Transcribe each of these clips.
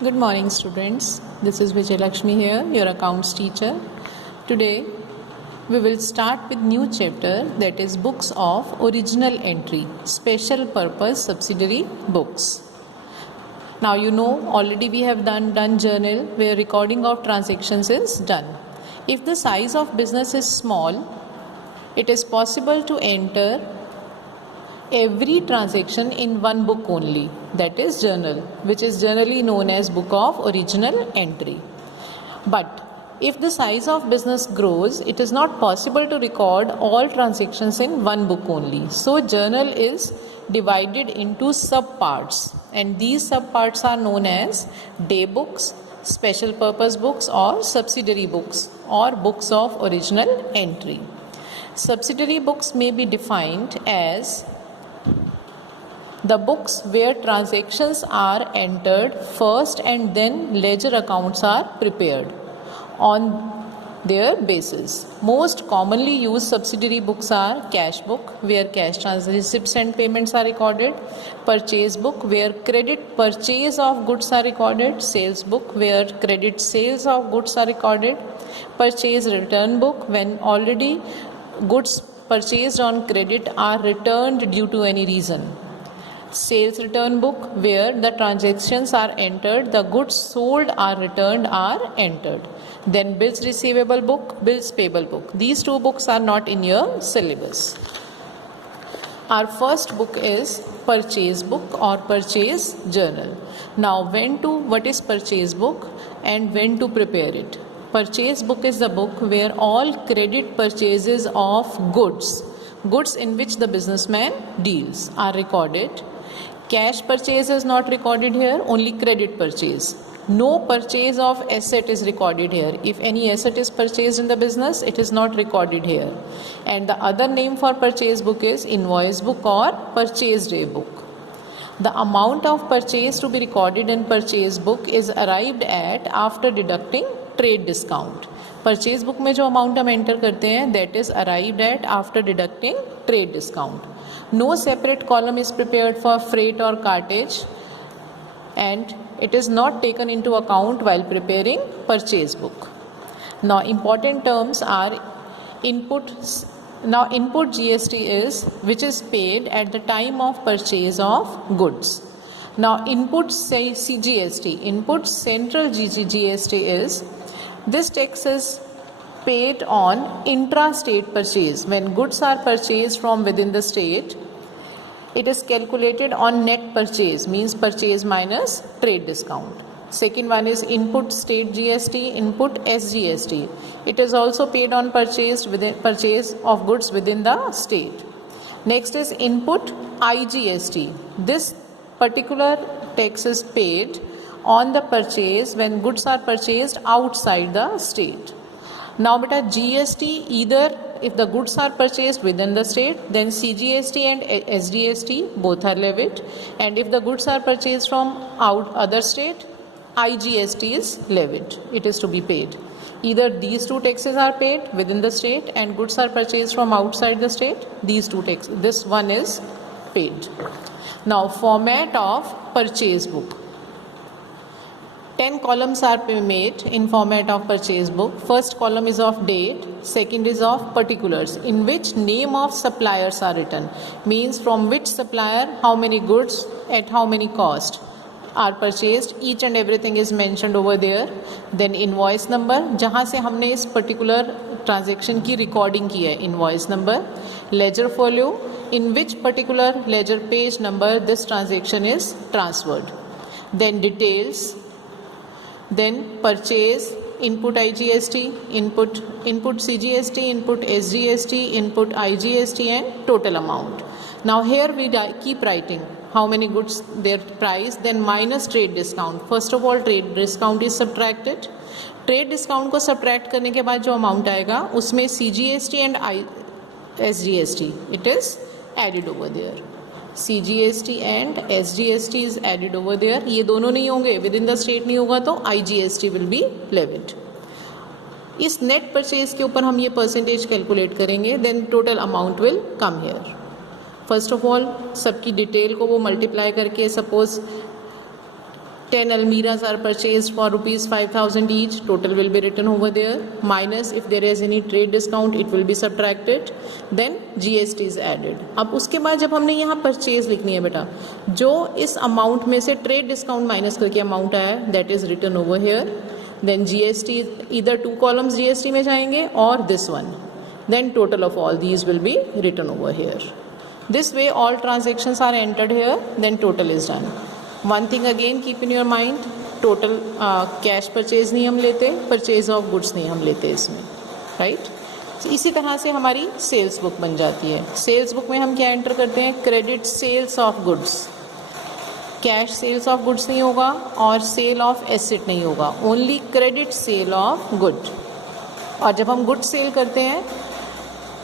Good morning, students. This is Vijay Lakshmi here, your accounts teacher. Today, we will start with new chapter, that is books of original entry, special purpose subsidiary books. Now you know already we have done journal where recording of transactions is done. If the size of business is small, it is possible to enter every transaction in one book only, that is journal, which is generally known as book of original entry. But if the size of business grows, it is not possible to record all transactions in one book only. So journal is divided into sub-parts, and these sub-parts are known as day books, special purpose books, or subsidiary books, or books of original entry. Subsidiary books may be defined as the books where transactions are entered first and then ledger accounts are prepared on their basis. Most commonly used subsidiary books are cash book, where cash receipts and payments are recorded; purchase book, where credit purchase of goods are recorded; sales book, where credit sales of goods are recorded; purchase return book, when already goods purchased on credit are returned due to any reason; sales return book, where the transactions are entered, the goods sold are returned are entered; then bills receivable book, bills payable book. These two books are not in your syllabus. Our first book is purchase book or purchase journal. Now what is purchase book and when to prepare it? Purchase book is the book where all credit purchases of goods in which the businessman deals are recorded. Cash purchase is not recorded here, only credit purchase. No purchase of asset is recorded here. If any asset is purchased in the business, it is not recorded here. And the other name for purchase book is invoice book or purchase day book. The amount of purchase to be recorded in purchase book is arrived at after deducting trade discount. Purchase book में जो amount हम enter करते हैं that is arrived at after deducting trade discount. No separate column is prepared for freight और cartage and it is not taken into account while preparing purchase book. Now important terms are input. Now input GST is which is paid at the time of purchase of goods. Now input say CGST, input central GST is this tax is paid on intra-state purchase. When goods are purchased from within the state, it is calculated on net purchase, means purchase minus trade discount. Second one is input state GST, input SGST. It is also paid on purchase of goods within the state. Next is input IGST. This particular tax is paid on the purchase when goods are purchased outside the state. Now beta GST, either if the goods are purchased within the state, then CGST and SGST both are levied, and if the goods are purchased from other state, IGST is levied. It is to be paid. Either these two taxes are paid within the state and goods are purchased from outside the state, these two taxes, this one is paid. Now format of purchase book. 10 columns are made in format of purchase book. First column is of date, second is of particulars, in which name of suppliers are written, means from which supplier how many goods at how many cost are purchased, each and everything is mentioned over there. Then invoice number, जहाँ से हमने इस particular transaction की recording की है, invoice number. Ledger folio, in which particular ledger page number this transaction is transferred. Then details. Then purchase, input IGST, input CGST, input SGST, input IGST, and total amount. Now here we keep writing how many goods, their price, then minus trade discount. First of all trade discount is subtracted. Trade discount को subtract करने के बाद जो amount आएगा उसमें CGST and SGST it is added over there. CGST and SGST is added over there. ये दोनों नहीं होंगे, विद इन द स्टेट नहीं होगा तो IGST will be levied. इस नेट परचेज के ऊपर हम ये परसेंटेज कैलकुलेट करेंगे, then total amount will come here. First of all सबकी डिटेल को वो मल्टीप्लाई करके, suppose 10 almiras are purchased for rupees 5,000 each, total will be written over there, minus if there is any trade discount it will be subtracted, then GST is added. अब उसके बाद जब हमने यहाँ परचेज लिखनी है बेटा, जो इस अमाउंट में से ट्रेड डिस्काउंट माइनस करके अमाउंट आया that is written over here, then GST इधर 2 कॉलम्स GST में जाएंगे और this one, then total of all these will be written over here. This way all transactions are entered here, then total is done. One thing again keep in your mind, total cash purchase नहीं हम लेते, purchase of goods नहीं हम लेते इसमें, right. इसी तरह से हमारी सेल्स बुक बन जाती है. सेल्स बुक में हम क्या एंटर करते हैं, credit sales of goods. Cash sales of goods नहीं होगा और सेल ऑफ एसेट नहीं होगा, only credit sale of good. और जब हम गुड सेल करते हैं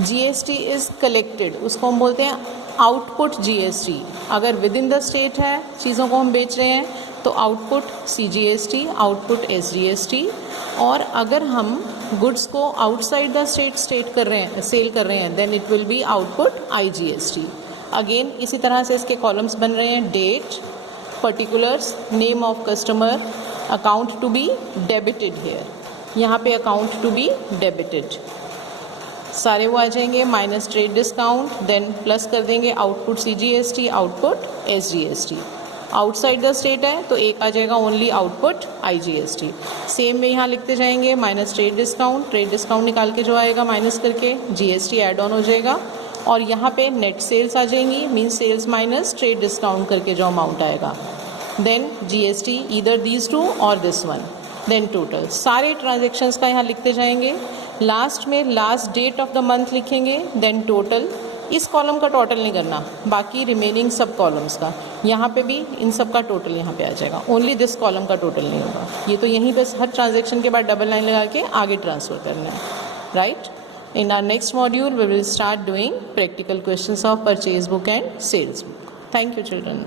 GST इज़ कलेक्टेड, उसको हम बोलते हैं आउटपुट GST. अगर विद इन द स्टेट है चीज़ों को हम बेच रहे हैं तो आउटपुट CGST, आउटपुट SGST. और अगर हम गुड्स को आउटसाइड द स्टेट कर रहे हैं, सेल कर रहे हैं, then it will be output IGST. Again इसी तरह से इसके कॉलम्स बन रहे हैं, date, particulars, name of customer, account to be debited here, यहाँ पे अकाउंट टू बी डेबिटेड सारे वो आ जाएंगे, minus trade discount, then plus कर देंगे output CGST, output SGST. Outside the state है तो एक आ जाएगा ओनली आउटपुट IGST. सेम में यहाँ लिखते जाएंगे, माइनस ट्रेड डिस्काउंट निकाल के जो आएगा माइनस करके GST ऐड ऑन हो जाएगा. और यहाँ पे नेट सेल्स आ जाएंगी, means sales minus trade discount करके जो अमाउंट आएगा, then GST either these two और दिस वन, देन टोटल. सारे ट्रांजेक्शन्स का यहाँ लिखते जाएंगे. लास्ट में last date of the month लिखेंगे, देन टोटल. इस कॉलम का टोटल नहीं करना, बाकी रिमेनिंग सब कॉलम्स का. यहाँ पे भी इन सब का टोटल यहाँ पे आ जाएगा, ओनली दिस कॉलम का टोटल नहीं होगा. ये तो यहीं बस हर ट्रांजेक्शन के बाद डबल लाइन लगा के आगे ट्रांसफ़र करना है, right. In our next module we will start doing practical questions of purchase book and sales book. Thank you children.